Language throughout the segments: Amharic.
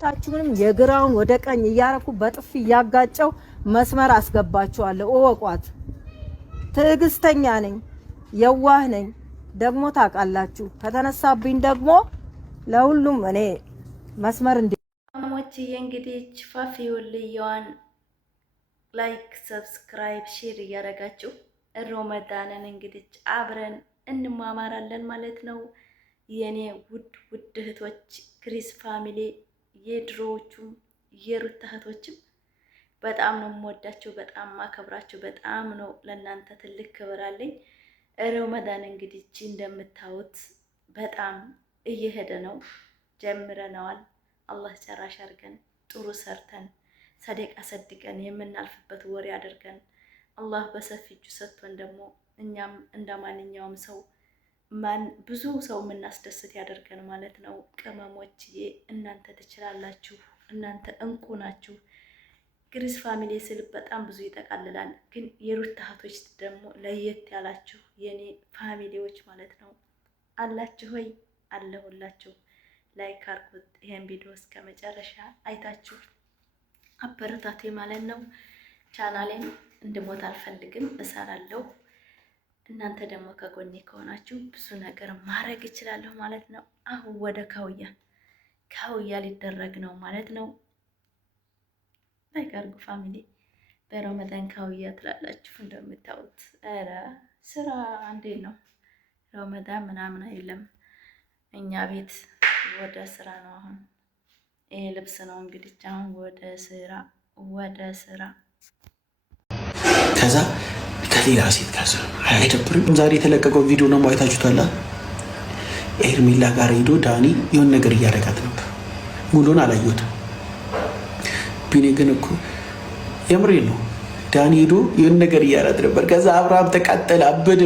ሁለታችሁንም የግራውን ወደ ቀኝ እያረኩ በጥፊ እያጋጨው መስመር አስገባችኋለሁ። እወቋት። ትዕግስተኛ ነኝ፣ የዋህ ነኝ። ደግሞ ታውቃላችሁ ከተነሳብኝ ደግሞ ለሁሉም እኔ መስመር ሞች እንግዲህ ፋፊ ወልየዋን ላይክ ሰብስክራይብ ሼር እያደረጋችሁ ሮመዳንን እንግዲህ አብረን እንማማራለን ማለት ነው። የኔ ውድ ውድ እህቶች ክሪስ ፋሚሊ የድሮዎቹም የሩታ እህቶችም በጣም ነው የምወዳችሁ፣ በጣም ማከብራችሁ፣ በጣም ነው ለእናንተ ትልቅ ክብር አለኝ። ሮመዳን እንግዲህ እንደምታዩት በጣም እየሄደ ነው፣ ጀምረነዋል። አላህ ጨራሽ አድርገን ጥሩ ሰርተን ሰደቃ ሰድቀን የምናልፍበት ወሬ አድርገን አላህ በሰፊ እጁ ሰጥቶን ደግሞ እኛም እንደ ማንኛውም ሰው ብዙ ሰው የምናስደስት ያደርገን ማለት ነው። ቅመሞችዬ እናንተ ትችላላችሁ፣ እናንተ እንቁ ናችሁ። ክሪስ ፋሚሊ ስል በጣም ብዙ ይጠቃልላል፣ ግን የሩታ እህቶች ደግሞ ለየት ያላችሁ የኔ ፋሚሊዎች ማለት ነው። አላችሁ ሆይ አለሁላችሁ። ላይክ አድርጉት ይሄን ቪዲዮ እስከ መጨረሻ አይታችሁ አበረታቱ ማለት ነው። ቻናሌን እንድሞት አልፈልግም፣ እሰራለሁ። እናንተ ደግሞ ከጎኔ ከሆናችሁ ብዙ ነገር ማድረግ እችላለሁ ማለት ነው። አሁን ወደ ካውያ ሊደረግ ነው ማለት ነው። ላይክ አድርጉ ፋሚሊ። በረመዳን ካውያ ትላላችሁ እንደምታዩት። ኧረ ስራ እንዴት ነው? ረመዳን ምናምን አይደለም እኛ ቤት ወደ ስራ ነው። አሁን ይሄ ልብስ ነው እንግዲህ አሁን ወደ ስራ ከዛ ከሌላ ሴት ጋር አይደብርም? ዛሬ የተለቀቀው ቪዲዮ ነው ማየታችሁታል። ኤርሚላ ጋር ሄዶ ዳኒ የሆነ ነገር እያደረጋት ነበር። ሙሉን አላየሁትም። ቢኔ ግን እኮ የምሬ ነው። ዳኒ ሄዶ የሆነ ነገር እያደረጋት ነበር። ከዛ አብርሃም ተቃጠለ፣ አበደ።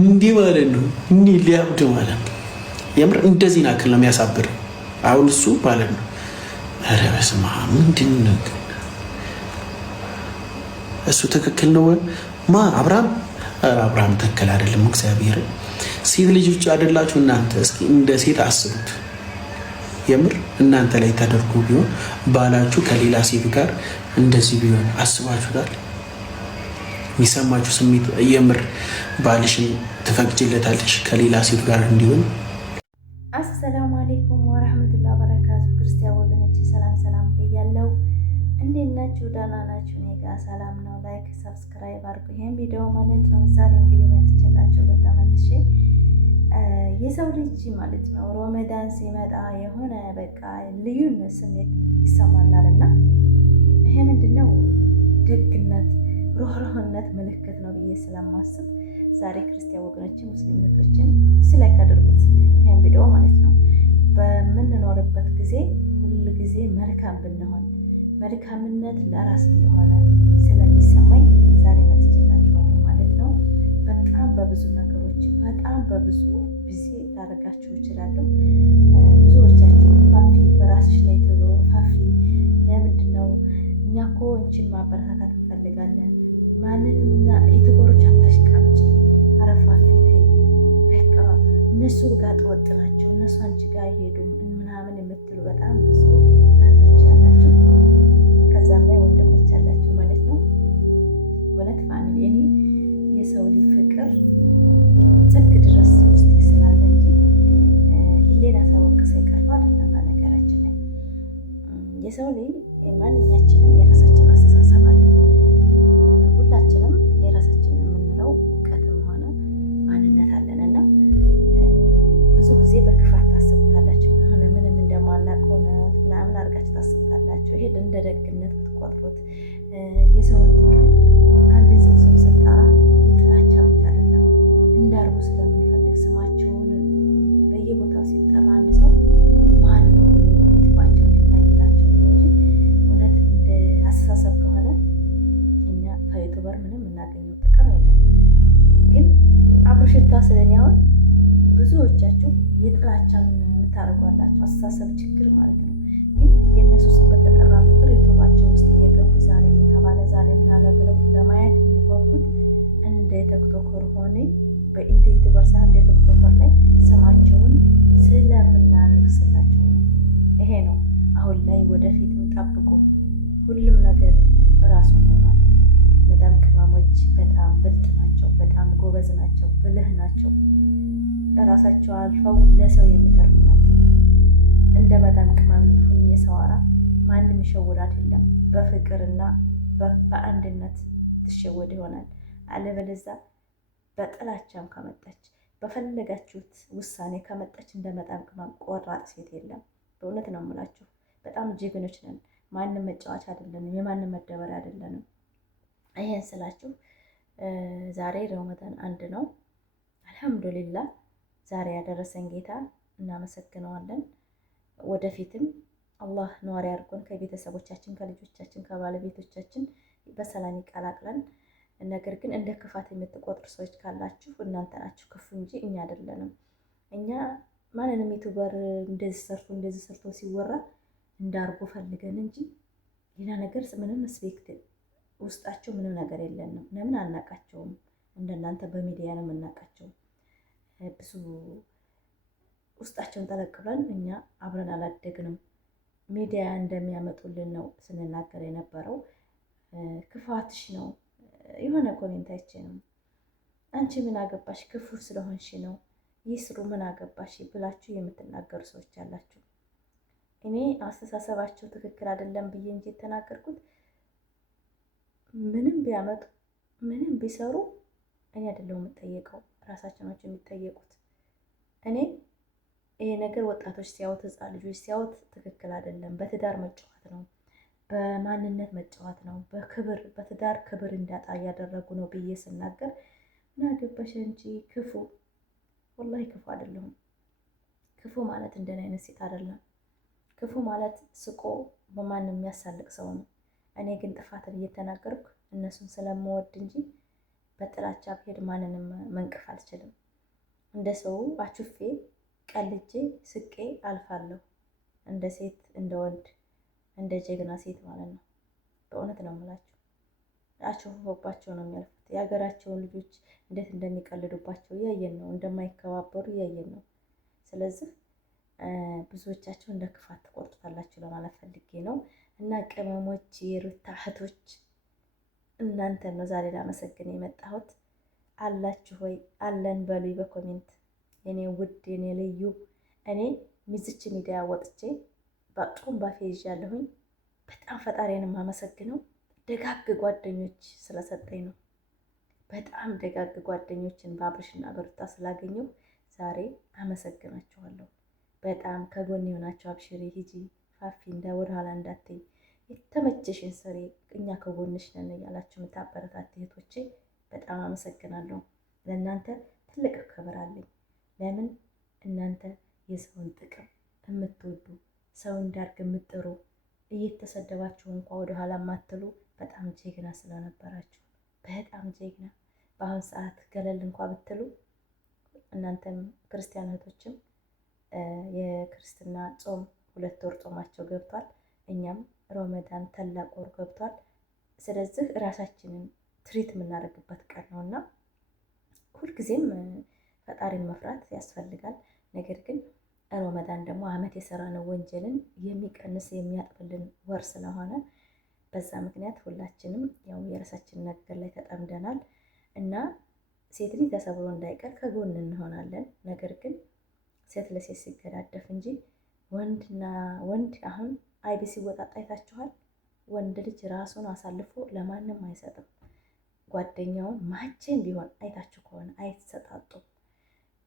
እንዲህ ማለት ነው፣ እንዲህ ሊያብድ ማለት ነው። የምር እንደዚህ ናክል ነው የሚያሳብድ። አሁን እሱ ማለት ነው። ኧረ በስመ አብ ምንድን ነው እሱ? ትክክል ነው አብርሃም? ኧረ አብርሃም ትክክል አይደለም። እግዚአብሔር ሴት ልጆች አይደላችሁ እናንተ? እስኪ እንደ ሴት አስቡት። የምር እናንተ ላይ ተደርጎ ቢሆን ባላችሁ ከሌላ ሴት ጋር እንደዚህ ቢሆን አስባችሁታል? የሚሰማችሁ ስሜት የምር ባልሽን ትፈቅጂለታለሽ ከሌላ ሴት ጋር እንዲሆን? አሰላሙ አለይኩም ወራህመቱላሂ ወበረካቱ። ክርስቲያን ወገኖች ሰላም ብያለሁ። እንዴት ናችሁ? ደህና ናችሁ? እኔ ጋር ሰላም ነው። ላይክ ሰብስክራይብ አድርጉ ይሄን ቪዲዮ ማለት ነው። ዛሬ እንግዲህ መጥቼላችሁ ተመልሼ የሰው ልጅ ማለት ነው ረመዳን ሲመጣ የሆነ በቃ ልዩነት ስሜት ይሰማናል እና ይሄ ምንድነው ደግነት፣ ሩህሩህነት ምልክት ነው ብዬ ስለማስብ ዛሬ ክርስቲያን ወገኖችን ሙስሊም እህቶችን ስለክ አድርጉት ይሄን ቪዲዮ ማለት ነው። በምንኖርበት ጊዜ ሁሉ ጊዜ መልካም ብንሆን መልካምነት ለራስ እንደሆነ ስለሚሰማኝ ዛሬ መጥቼላችኋለሁ ማለት ነው። በጣም በብዙ ነገሮች በጣም በብዙ ጊዜ ላደርጋችሁ እችላለሁ። ብዙዎቻችሁ ፋፊ በራስሽ ላይ ቶሎ ፋፊ ለምንድን ነው እኛ እኮ አንቺን ማበረታታት እንፈልጋለን፣ ማንንም ዩቲዩበሮች አታሽቃጭ፣ ኧረ ፋፊ ተይ በቃ እነሱ ጋር ተወጥ ናቸው፣ እነሱ አንቺ ጋር አይሄዱም ምናምን የምትሉ በጣም ብዙ እህቶች ያላችሁ ከዛም ላይ ወንድሞች ያላችሁ ማለት ነው። ወለት ፋሚሊ እኔ የሰው ልጅ ፍቅር ጥግ ድረስ ውስጥ ስላለ እንጂ ሂሌና ሳወቅሰ ይቀርፋ አይደለም። በነገራችን ላይ የሰው ልጅ ማንኛችንም የራሳችን አስተሳሰብ አለ። ሁላችንም የራሳችን የምንለው እውቀትም ሆነ ማንነት አለንና ብዙ ጊዜ በክፋት ታስቡታላችሁ። የሆነ ምንም እንደማናውቅ ሆነ ምናምን አድርጋችሁ ታስቡታላችሁ። ይሄ እንደ ደግነት ብትቆጥሩት የሰውን ጥቅም አንድን ሰው ስም ስንጠራ የጥላቻ ብቻ አይደለም፣ እንዳርጉ ስለምንፈልግ ስማቸውን በየቦታው ሲጠራ አንድ ሰው ማን ነው ብሎ ዩቲዩባቸው እንዲታይላቸው ነው እንጂ እውነት እንደ አስተሳሰብ ከሆነ እኛ ከዩቲዩበር ምንም እናገኘው ጥቅም የለም። ግን አብሮሽታ ስለኔ አሁን ብዙዎቻችሁ የጥላቻን የምታደርጓላችሁ አስተሳሰብ ችግር ማለት ነው። ግን የእነሱ ስም በተጠራ ቁጥር ዩቲዩባቸው ውስጥ እየገቡ ዛሬ ምን ተባለ ዛሬ ምን አለ ብለው ለማየት የሚጓጉት እንደ ቲክቶከር ሆነ በእንደ ዩቲዩበር ሳይሆን እንደ ቲክቶከር ላይ ስማቸውን ስለምናነግስላቸው ነው። ይሄ ነው አሁን ላይ ወደፊትም ጠብቁ። ሁሉም ነገር ራሱን ሆኗል። መዳም ቅመሞች በጣም ብልጥ ናቸው፣ በጣም ጎበዝ ናቸው፣ ብልህ ናቸው። ራሳቸው አልፈው ለሰው የሚተርፉ ናቸው። እንደ መዳም ቅመም ሁኜ ሰዋራ ማንም ይሸውዳት የለም። በፍቅርና በአንድነት ትሸወድ ይሆናል። አለበለዚያ በጥላቻም ከመጣች በፈለጋችሁት ውሳኔ ከመጣች እንደ መዳም ቅመም ቆራጥ ሴት የለም። በእውነት ነው የምላችሁ። በጣም ጀግኖች ነን። ማንም መጫወቻ አይደለንም። የማንም መደበሪያ አይደለንም። ይሄን ስላችሁ ዛሬ ረመዳን 1 ነው። አልሐምዱሊላህ ዛሬ ያደረሰን ጌታ እናመሰግነዋለን። ወደፊትም አላህ ነዋሪ አድርጎን ከቤተሰቦቻችን፣ ከልጆቻችን፣ ከባለቤቶቻችን በሰላም ይቀላቅለን። ነገር ግን እንደ ክፋት የምትቆጥሩ ሰዎች ካላችሁ እናንተ ናችሁ ክፉ እንጂ እኛ አይደለንም። እኛ ማንንም ዩቱበር እንደዚህ ሰርቶ ሲወራ እንዳርጎ ፈልገን እንጂ ሌላ ነገር ምንም ስፔክት ውስጣቸው ምንም ነገር የለንም። ለምን አናቃቸውም? እንደናንተ በሚዲያ ነው የምናውቃቸው። ብዙ ውስጣቸውን ጠለቅ ብለን እኛ አብረን አላደግንም። ሚዲያ እንደሚያመጡልን ነው ስንናገር የነበረው። ክፋትሽ ነው የሆነ ኮሜንት አይቼ ነው አንቺ ምን አገባሽ ክፉ ስለሆንሽ ነው ይስሩ ምን አገባሽ ብላችሁ የምትናገሩ ሰዎች አላችሁ። እኔ አስተሳሰባቸው ትክክል አይደለም ብዬ እንጂ የተናገርኩት ምንም ቢያመጡ ምንም ቢሰሩ እኔ አይደለሁም የምጠየቀው፣ ራሳቸው ናቸው የሚጠየቁት። እኔ ይሄ ነገር ወጣቶች ሲያዩት፣ ህፃን ልጆች ሲያዩት ትክክል አይደለም። በትዳር መጫወት ነው፣ በማንነት መጫወት ነው፣ በክብር በትዳር ክብር እንዳጣ እያደረጉ ነው ብዬ ስናገር ምን አገባሽ እንጂ ክፉ ወላሂ ክፉ አይደለሁም። ክፉ ማለት እንደኔ አይነት ሴት አይደለም። ክፉ ማለት ስቆ በማንም የሚያሳልቅ ሰው ነው። እኔ ግን ጥፋትን እየተናገርኩ እነሱን ስለምወድ እንጂ በጥላቻ ብሄድ ማንንም መንቀፍ አልችልም። እንደ ሰው አቹፌ ቀልጄ ስቄ አልፋለሁ። እንደ ሴት እንደ ወንድ እንደ ጀግና ሴት ማለት ነው። በእውነት ነው የምላችሁ። አችሁባቸው ነው የሚያልፉት። የሀገራቸውን ልጆች እንዴት እንደሚቀልዱባቸው እያየን ነው። እንደማይከባበሩ እያየን ነው። ስለዚህ ብዙዎቻቸው እንደ ክፋት ትቆርጡታላችሁ ለማለት ፈልጌ ነው። እና ቅመሞች፣ የሩታ እህቶች እናንተን ነው ዛሬ ላመሰግን የመጣሁት። አላችሁ ወይ? አለን በሉኝ በኮሜንት የኔ ውድ የኔ ልዩ። እኔ ሚዝች ሚዲያ ወጥቼ በጥሩም ባፌ ይዣለሁኝ። በጣም ፈጣሪን የማመሰግነው ደጋግ ጓደኞች ስለሰጠኝ ነው። በጣም ደጋግ ጓደኞችን በአብርሽና በሩታ ስላገኘው ዛሬ አመሰግናችኋለሁ። በጣም ከጎን የሆናችሁ አብሽሪ፣ ሂጂ ፋፊ ወደ ኋላ እንዳትይ፣ የተመቸሽን ስሪ፣ እኛ ከጎንሽ ነን እያላችሁ የምታበረታት እህቶቼ በጣም አመሰግናለሁ። ለእናንተ ትልቅ ክብር አለኝ። ለምን እናንተ የሰውን ጥቅም የምትወዱ ሰው እንዳርግ የምትጥሩ እየተሰደባችሁ እንኳ ወደ ኋላ የማትሉ በጣም ጀግና ስለነበራችሁ በጣም ጀግና። በአሁን ሰዓት ገለል እንኳ ብትሉ እናንተም ክርስቲያን እህቶችም የክርስትና ጾም 2 ወር ጾማቸው ገብቷል። እኛም ረመዳን ታላቅ ወር ገብቷል። ስለዚህ ራሳችንን ትሪት የምናደርግበት ቀን ነውና ሁልጊዜም ፈጣሪን መፍራት ያስፈልጋል። ነገር ግን ረመዳን ደግሞ ዓመት የሰራነው ወንጀልን የሚቀንስ የሚያጥብልን ወር ስለሆነ በዛ ምክንያት ሁላችንም ያው የራሳችን ነገር ላይ ተጠምደናል እና ሴት ልጅ ተሰብሮ እንዳይቀር ከጎን እንሆናለን። ነገር ግን ሴት ለሴት ሲገዳደፍ እንጂ ወንድና ወንድ አሁን አይቢ ሲወጣጣ አይታችኋል። ወንድ ልጅ ራሱን አሳልፎ ለማንም አይሰጥም። ጓደኛውን ማቼም ቢሆን አይታችሁ ከሆነ አይሰጣጡም።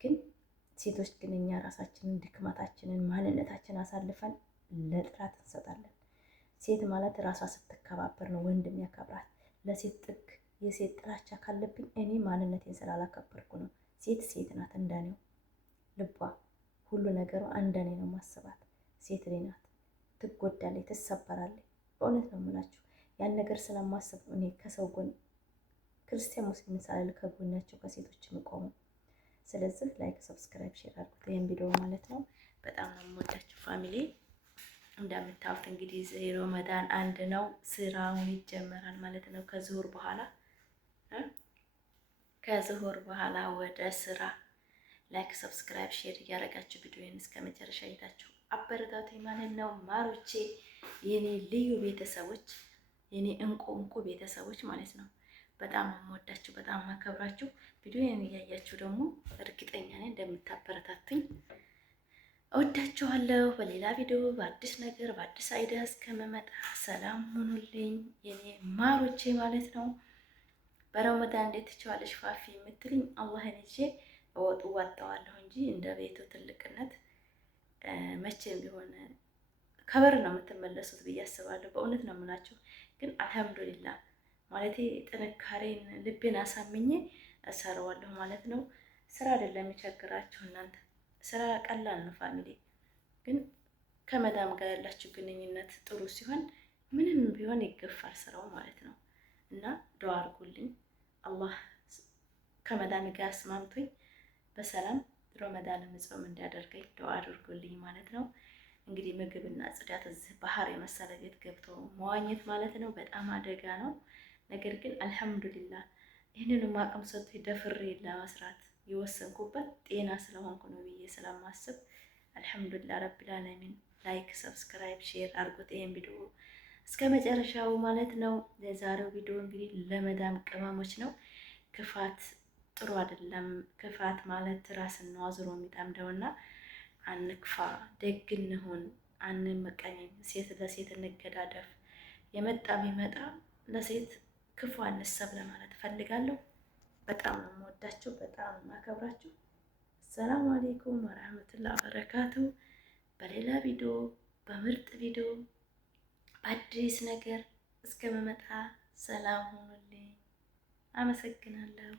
ግን ሴቶች ግን እኛ ራሳችንን ድክመታችንን ማንነታችንን አሳልፈን ለጥላት እንሰጣለን። ሴት ማለት ራሷ ስትከባበር ነው ወንድ የሚያከብራት። ለሴት ጥግ የሴት ጥላቻ ካለብኝ እኔ ማንነቴን ስላላከበርኩ ነው። ሴት ሴት ናት፣ እንደኔው ልቧ ሁሉ ነገሯ እንደኔ ነው ማስባት። ሴት ልጅ ናት፣ ትጎዳለች፣ ትሰበራለች። በእውነት ነው የምላችሁ። ያን ነገር ስለማስብ እኔ ከሰው ጎን ክርስቲያን ሙስሊም ሳልል ከጎናቸው ከሴቶች የምቆመው። ስለዚህ ላይክ፣ ሰብስክራይብ፣ ሼር አድርጉት ይሄን ቪዲዮ ማለት ነው። በጣም ነው የምወዳችሁ ፋሚሊ። እንደምታዩት እንግዲህ ረመዳን 1 ነው። ስራውን ይጀመራል ማለት ነው ከዙሁር በኋላ ወደ ስራ። ላይክ፣ ሰብስክራይብ፣ ሼር እያደረጋችሁ ቪዲዮውን እስከ መጨረሻ አይታችሁ አበረታቱኝ ማለት ነው ማሮቼ፣ የኔ ልዩ ቤተሰቦች፣ የኔ እንቁ ቤተሰቦች ማለት ነው። በጣም የምወዳችሁ በጣም ማከብራችሁ። ቪዲዮውን እያያችሁ ደግሞ እርግጠኛ ነኝ እንደምታበረታቱኝ። እወዳችኋለሁ። በሌላ ቪዲዮ በአዲስ ነገር በአዲስ አይዲያ እስከመመጣ ሰላም ሁኑልኝ የኔ ማሮቼ ማለት ነው። በረመዳን እንዴት ትችዋለሽ ፋፊ የምትልኝ አላህን ይዤ እወጣዋለሁ እንጂ እንደ ቤቱ ትልቅነት መቼም ቢሆን ከበር ነው የምትመለሱት ብዬ አስባለሁ። በእውነት ነው የምላችሁ። ግን አልሐምዱሊላህ ማለቴ ጥንካሬን ልቤን አሳምኜ እሰራዋለሁ ማለት ነው። ስራ አይደለም የሚቸግራችሁ እናንተ፣ ስራ ቀላል ነው ፋሚሊ። ግን ከመዳም ጋር ያላችሁ ግንኙነት ጥሩ ሲሆን ምንም ቢሆን ይገፋል ስራው ማለት ነው። እና ዱዓ አድርጉልኝ አላህ ከመዳም ጋር አስማምቶኝ በሰላም ረመዳን ምጾም እንዲያደርገኝ ዱዓ አድርጉልኝ ማለት ነው። እንግዲህ ምግብና ጽዳት እዚህ ባህር የመሰለ ቤት ገብቶ መዋኘት ማለት ነው በጣም አደጋ ነው። ነገር ግን አልሐምዱሊላህ ይህንን አቅም ሰጥቶ ደፍሬ ለመስራት የወሰንኩበት ጤና ስለሆንኩ ነው ብዬ ስለማስብ አልሐምዱሊላህ ረቢል ዓለሚን። ላይክ፣ ሰብስክራይብ፣ ሼር አድርጉት ይሄን ቪዲዮ እስከ መጨረሻው ማለት ነው። የዛሬው ቪዲዮ እንግዲህ ለመዳም ቅመሞች ነው። ክፋት ጥሩ አይደለም። ክፋት ማለት ራስን ነው አዝሮ የሚጠምደውና አንክፋ፣ ደግ እንሁን፣ አንመቀኝ፣ ሴት ለሴት እንገዳደፍ። የመጣ ቢመጣ ለሴት ክፉ አንሰብ ለማለት እፈልጋለሁ። በጣም ነው የምወዳችሁ፣ በጣም የማከብራችሁ። ሰላም አለይኩም ወራህመቱላሂ ወበረካቱ። በሌላ ቪዲዮ በምርጥ ቪዲዮ በአዲስ ነገር እስከመመጣ ሰላም ሁኑልኝ። አመሰግናለሁ።